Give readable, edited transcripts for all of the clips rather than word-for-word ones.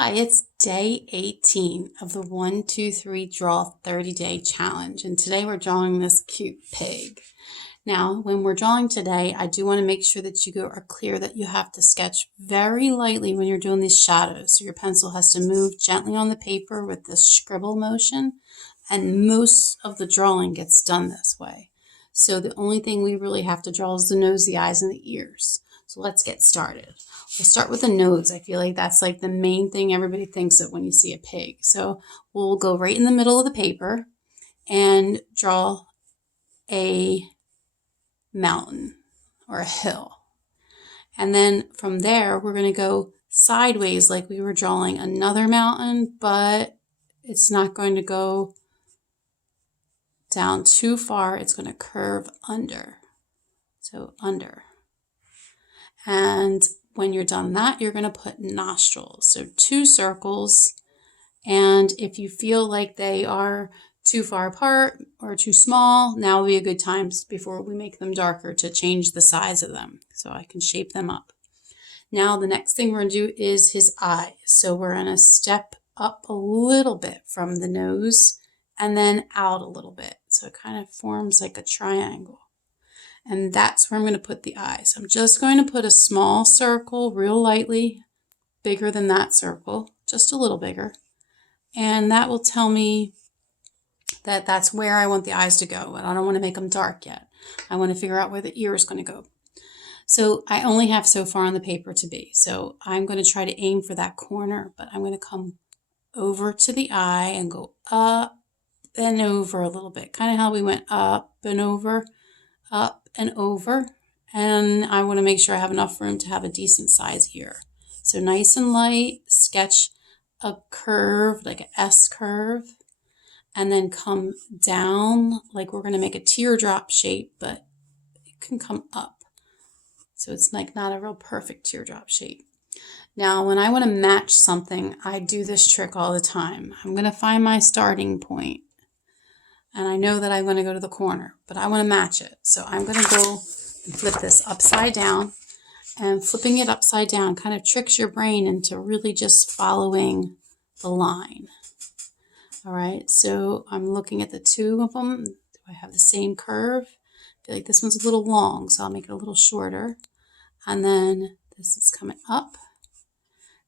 Hi, it's day 18 of the 1, 2, 3 Draw 30-day challenge, and today we're drawing this cute pig. Now, when we're drawing today, I do want to make sure that you are clear that you have to sketch very lightly when you're doing these shadows. So your pencil has to move gently on the paper with this scribble motion, and most of the drawing gets done this way. So the only thing we really have to draw is the nose, the eyes, and the ears. So let's get started. We'll start with the nose. I feel like that's like the main thing everybody thinks of when you see a pig. So we'll go right in the middle of the paper and draw a mountain or a hill. And then from there, we're going to go sideways like we were drawing another mountain, but it's not going to go down too far. It's going to curve under. So under. And when you're done that, you're going to put nostrils. So 2 circles. And if you feel like they are too far apart or too small, now would be a good time before we make them darker to change the size of them so I can shape them up. Now the next thing we're going to do is his eyes. So we're going to step up a little bit from the nose and then out a little bit. So it kind of forms like a triangle. And that's where I'm going to put the eyes. I'm just going to put a small circle real lightly, bigger than that circle, just a little bigger. And that will tell me that that's where I want the eyes to go. But I don't want to make them dark yet. I want to figure out where the ear is going to go. So I only have so far on the paper to be. So I'm going to try to aim for that corner, but I'm going to come over to the eye and go up and over a little bit. Kind of how we went up and over, and I want to make sure I have enough room to have a decent size ear. So nice and light, sketch a curve, like an S curve, and then come down like we're going to make a teardrop shape, but it can come up. So it's like not a real perfect teardrop shape. Now, when I want to match something, I do this trick all the time. I'm going to find my starting point. And I know that I'm going to go to the corner, but I want to match it. So I'm going to go and flip this upside down. And flipping it upside down kind of tricks your brain into really just following the line. All right, so I'm looking at the 2 of them. Do I have the same curve? I feel like this one's a little long, so I'll make it a little shorter. And then this is coming up.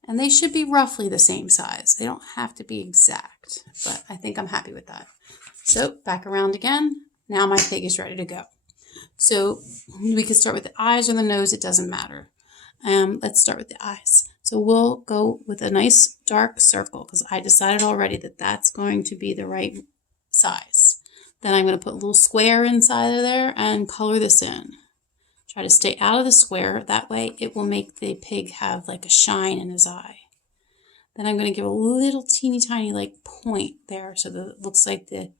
And they should be roughly the same size. They don't have to be exact, but I think I'm happy with that. So back around again. Now my pig is ready to go. So we can start with the eyes or the nose. It doesn't matter. Let's start with the eyes. So we'll go with a nice dark circle because I decided already that that's going to be the right size. Then I'm going to put a little square inside of there and color this in. Try to stay out of the square. That way it will make the pig have like a shine in his eye. Then I'm going to give a little teeny tiny like point there so that it looks like the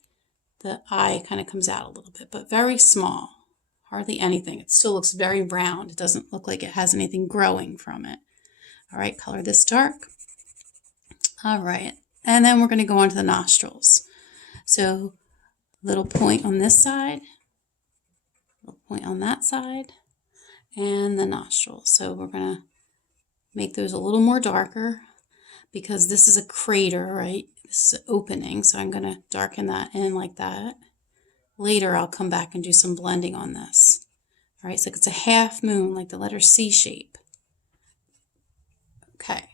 eye kind of comes out a little bit, but very small, hardly anything. It still looks very round. It doesn't look like it has anything growing from it. All right, color this dark. All right, and then we're going to go on to the nostrils. So little point on this side, little point on that side, and the nostrils. So we're going to make those a little more darker because this is a crater, right? This is an opening, so I'm going to darken that in like that. Later, I'll come back and do some blending on this. All right, so it's a half moon, like the letter C shape. Okay,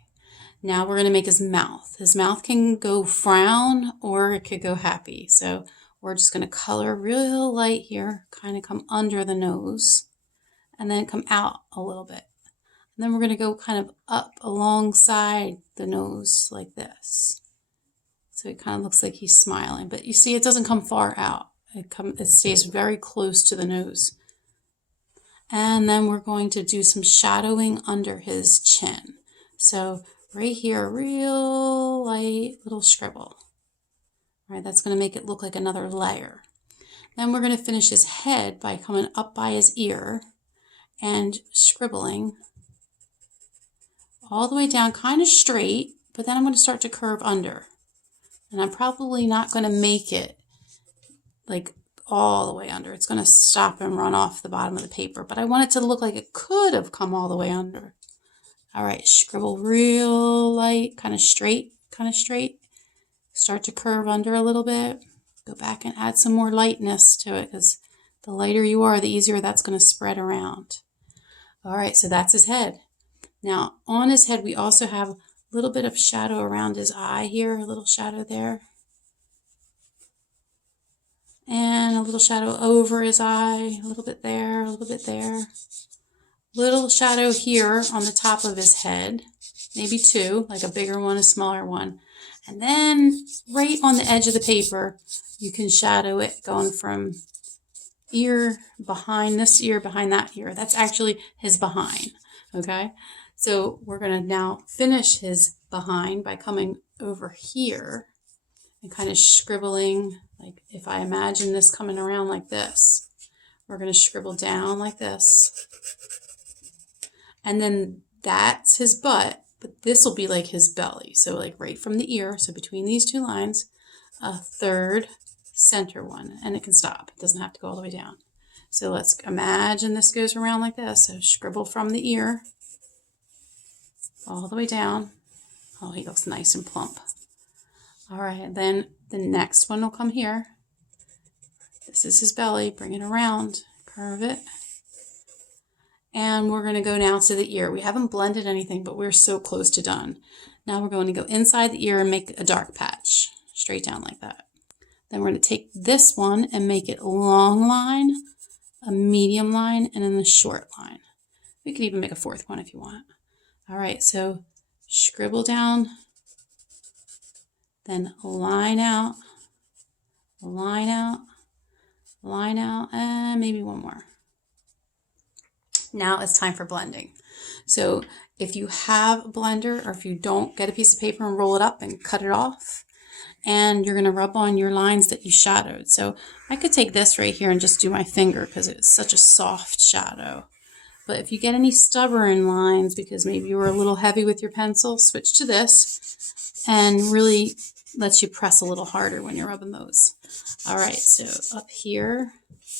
now we're going to make his mouth. His mouth can go frown or it could go happy. So we're just going to color real light here, kind of come under the nose, and then come out a little bit. And then we're going to go kind of up alongside the nose like this. So it kind of looks like he's smiling, but you see it doesn't come far out. It stays very close to the nose. And then we're going to do some shadowing under his chin. So right here, real light little scribble. All right, that's going to make it look like another layer. Then we're going to finish his head by coming up by his ear and scribbling all the way down, kind of straight, but then I'm going to start to curve under. And I'm probably not going to make it like all the way under. It's going to stop and run off the bottom of the paper, but I want it to look like it could have come all the way under. All right, scribble real light, kind of straight, Start to curve under a little bit. Go back and add some more lightness to it because the lighter you are, the easier that's going to spread around. All right, so that's his head. Now, on his head, we also have a little bit of shadow around his eye here, a little shadow there. And a little shadow over his eye, a little bit there, a little bit there. Little shadow here on the top of his head, maybe two, like a bigger one, a smaller one. And then right on the edge of the paper, you can shadow it going from ear behind this ear, behind that ear. That's actually his behind, okay? So we're gonna now finish his behind by coming over here and kind of scribbling, like if I imagine this coming around like this, we're gonna scribble down like this. And then that's his butt, but this will be like his belly. So like right from the ear, so between these two lines, a third center one, and it can stop. It doesn't have to go all the way down. So let's imagine this goes around like this. So scribble from the ear all the way down. Oh, he looks nice and plump. All right, then the next one will come here. This is his belly. Bring it around, curve it. And we're going to go now to the ear. We haven't blended anything, but we're so close to done. Now we're going to go inside the ear and make a dark patch, straight down like that. Then we're going to take this one and make it a long line, a medium line, and then a short line. We could even make a fourth one if you want. All right, so scribble down, then line out, line out, line out, and maybe one more. Now it's time for blending. So if you have a blender, or if you don't, get a piece of paper and roll it up and cut it off. And you're going to rub on your lines that you shadowed. So I could take this right here and just do my finger because it's such a soft shadow. But if you get any stubborn lines, because maybe you were a little heavy with your pencil, switch to this and really lets you press a little harder when you're rubbing those. All right, so up here,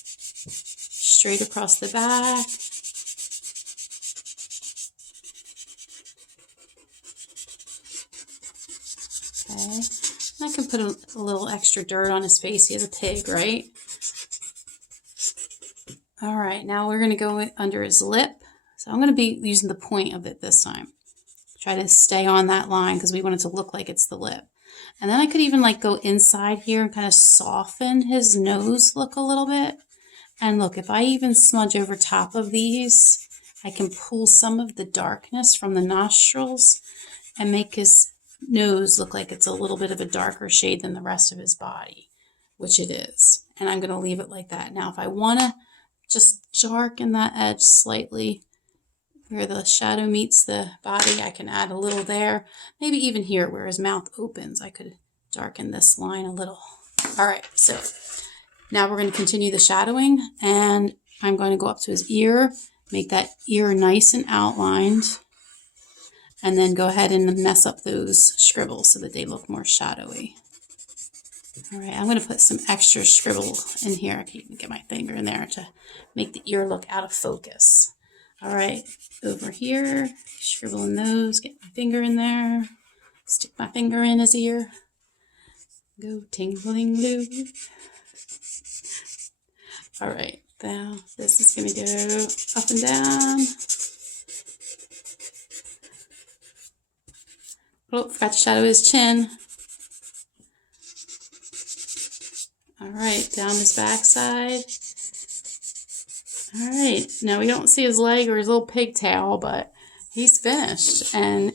straight across the back. Okay, I can put a little extra dirt on his face. He has a pig, right? All right, now we're going to go under his lip. So I'm going to be using the point of it this time. Try to stay on that line because we want it to look like it's the lip. And then I could even like go inside here and kind of soften his nose look a little bit. And look, if I even smudge over top of these, I can pull some of the darkness from the nostrils and make his nose look like it's a little bit of a darker shade than the rest of his body, which it is. And I'm going to leave it like that. Now, if I want to just darken that edge slightly where the shadow meets the body, I can add a little there. Maybe even here where his mouth opens, I could darken this line a little. All right, so now we're going to continue the shadowing, and I'm going to go up to his ear, make that ear nice and outlined, and then go ahead and mess up those scribbles so that they look more shadowy. All right, I'm going to put some extra scribble in here. I can even get my finger in there to make the ear look out of focus. All right, over here, scribble in those, get my finger in there, stick my finger in his ear, go tingling blue. All right, now this is going to go up and down. Oh, forgot to shadow his chin. All right, down his backside. All right, now we don't see his leg or his little pigtail, but he's finished, and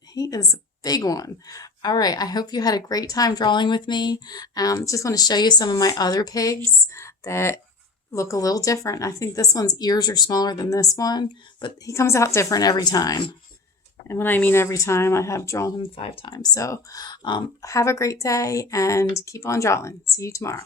he is a big one. All right, I hope you had a great time drawing with me. Just want to show you some of my other pigs that look a little different. I think this one's ears are smaller than this one, but he comes out different every time. And when I mean every time, I have drawn him 5 times. So have a great day and keep on drawing. See you tomorrow.